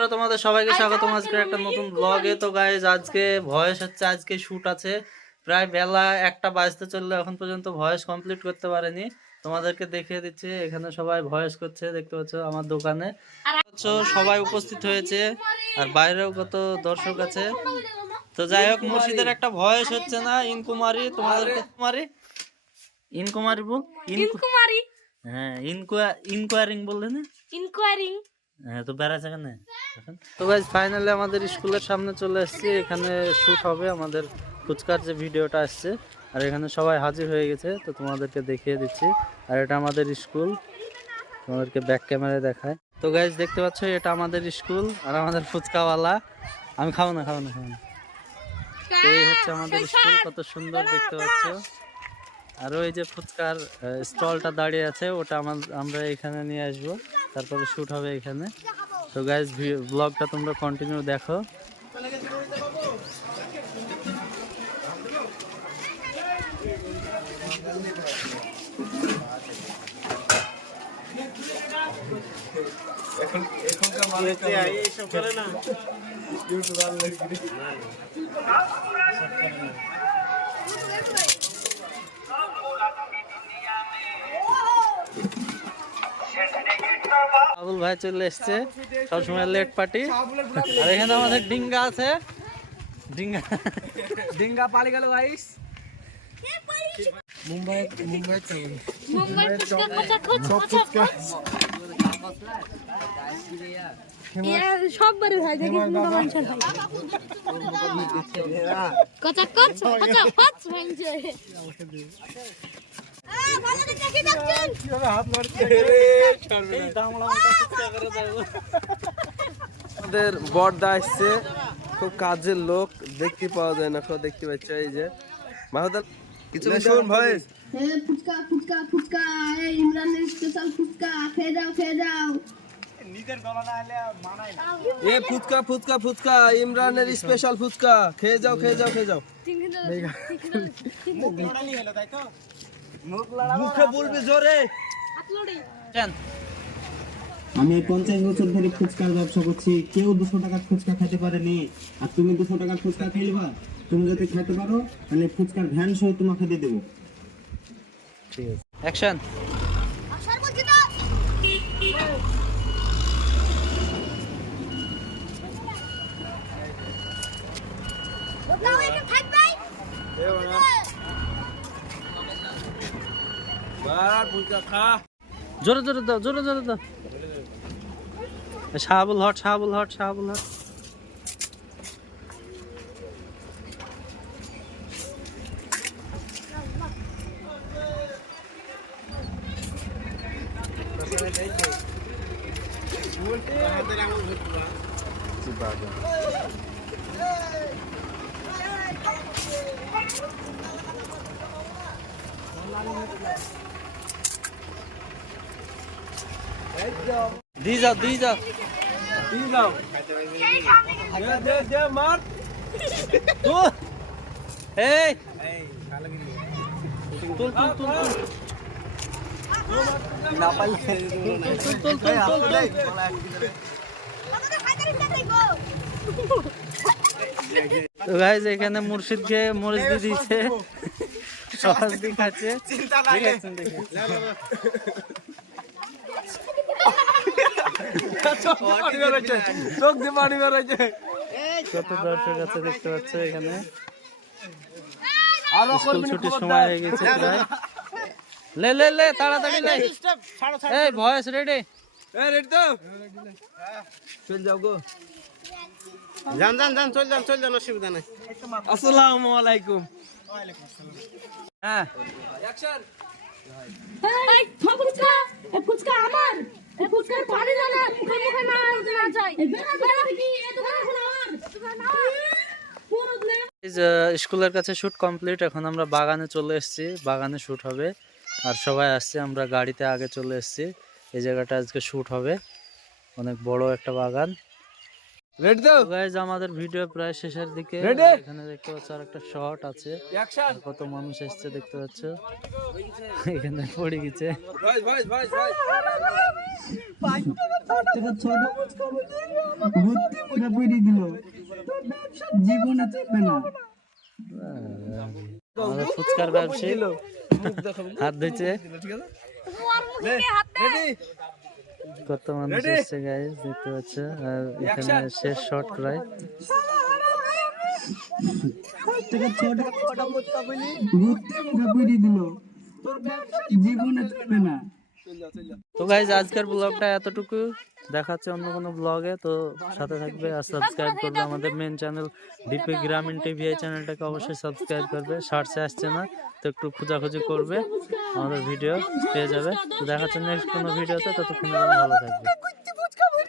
বন্ধুরা, তোমাদের সবাইকে স্বাগত আজকে একটা নতুন ব্লগে। তো গাইজ আজকে ভয়েস হচ্ছে, আজকে শুট আছে। প্রায় বেলা 1টা বাজতে চললো, এখন পর্যন্ত ভয়েস কমপ্লিট করতে পারেনি। তোমাদেরকে দেখিয়ে দিচ্ছি, এখানে সবাই ভয়েস করছে, দেখতে পাচ্ছ আমার দোকানে সবাই উপস্থিত হয়েছে, আর বাইরেও কত দর্শক আছে। তো যাই হোক, মুর্শিদের একটা ভয়েস হচ্ছে না, ইনকুমারি। তোমাদেরকে ইনকুমারি বল, ইনকুমারি। হ্যাঁ ইনকোয়ারিং বললে না, ইনকোয়ারিং। হ্যাঁ তো বেড়াচ্ছে কেন এখন। তো গাইজ ফাইনালি আমাদের স্কুলের সামনে চলে এসেছি, এখানে শুট হবে আমাদের ফুচকার যে ভিডিওটা আসছে, আর এখানে সবাই হাজির হয়ে গেছে। তো তোমাদেরকে দেখিয়ে দিচ্ছি, আর এটা আমাদের স্কুল, তোমাদেরকে ব্যাক ক্যামেরায় দেখায়। তো গাইজ দেখতে পাচ্ছ, এটা আমাদের স্কুল আর আমাদের ফুচকাওয়ালা। আমি খাবো না। তো এই হচ্ছে আমাদের স্কুল, কত সুন্দর দেখতে পাচ্ছ। আর ওই যে ফুচকার স্টলটা দাঁড়িয়ে আছে, ওটা আমরা এখানে নিয়ে আসবো, তারপরে শুট হবে এখানে। তো গাইজ ব্লগটা তোমরা কন্টিনিউ দেখো। আবুল ভাই চলে এসছে, সবসময় লেট পার্টি। আর এখানে আমাদের ডিঙ্গা আছে, ডিঙ্গা পালি গেল গাইস। মুম্বাই সববারে ভাই দেখি মানুষের ভাই কচা কচ কচা কচ ভাঙছে। আমাদের বড়দা আসছে, খুব কাজের লোক, দেখতে পাওয়া যায় না, দেখতে পাচ্ছ এই যে মাহুদাল কিছু শুন ভাই। ফুচকা ফুচকা ফুচকা, এই ইমরানের স্পেশাল ফুচকা, খেয়ে যাও। এ ফুচকা ফুচকা ফুচকা, ইমরানের স্পেশাল ফুচকা, খেয়ে যাও। মুখে বলবি জোরে। আমি 50 বছর ধরে ফুচকার ব্যবসা করছি, কেউ 200 টাকার ফুচকা খেতে পারেনি, আর তুমি 200 টাকার ফুচকা খেলবা? তুমি যদি খেতে পারো তাহলে ফুচকার ভ্যান সহ তোমাকে দিয়ে দেবো। ঠিক আছে, অ্যাকশন। জোরে দাও। শাহাবুল হট। দিয়ে যাও দে মার তো এই তুল না পাইলে তুল। তো গাইস এখানে মুর্শিদকে মরিচ দিয়ে দিয়েছে, সহজ দিয়ে খাচ্ছে। চোখ দিয়ে পানি বেরোচ্ছে। কত দর্শক আছে দেখতে পাচ্ছ এখানে। স্কুল ছুটির সময় হয়ে গেছে প্রায়। লে তাড়াতাড়ি লে। এই ভয়েস রেডি? রেডি তো? চল যাও গো। যান চল যান, অসুবিধা নাই। আসসালামু আলাইকুম। হ্যাঁ অ্যাকশন। এই ফুচকা, এই ফুচকা আমার, এই ফুচকার পানি না মুখে না যায়। বেরা কি এত বড় স্কুলের কাছে শুট কমপ্লিট, এখন আমরা বাগানে চলে এসেছি, বাগানে শুট হবে। আর সবাই আসছে, আমরা গাড়িতে আগে চলে এসেছি। এই জায়গাটা আজকে শুট হবে, অনেক বড় একটা বাগান। তো রেডি তো গাইজ আমাদের ভিডিও প্রায় শেষের দিকে। Ready? আর এখানে দেখতে পাচ্ছ আর একটা শর্ট আছে, অ্যাকশন কত মানুষ এসছে দেখতে পাচ্ছ। এখানে পড়ে গেছে। ভয়েস ভয়েস ভয়েস ভয়েস জীবনে চলবে না। আমাদের ফুচকার ব্যবসায়ী হাত ধুচ্ছে। কত মানুষ এসছে গাইজ দেখতে পাচ্ছ। আর এখানে শেষ শর্ট প্রায়। জীবনে চলবে না। তো গাইজ আজকের ব্লগটা এতটুকু, দেখাচ্ছে অন্য কোনো ব্লগে। তো সাথে থাকবে আর সাবস্ক্রাইব করবে আমাদের মেন চ্যানেল ডিপি গ্রামীণ টিভি। এই চ্যানেলটাকে অবশ্যই সাবস্ক্রাইব করবে। সার্চে আসছে না তো একটু খোঁজাখুঁজি করবে, আমাদের ভিডিও পেয়ে যাবে। তো দেখাচ্ছে নেক্সট কোনো ভিডিওতে, ততক্ষণ ভালো থাকবে।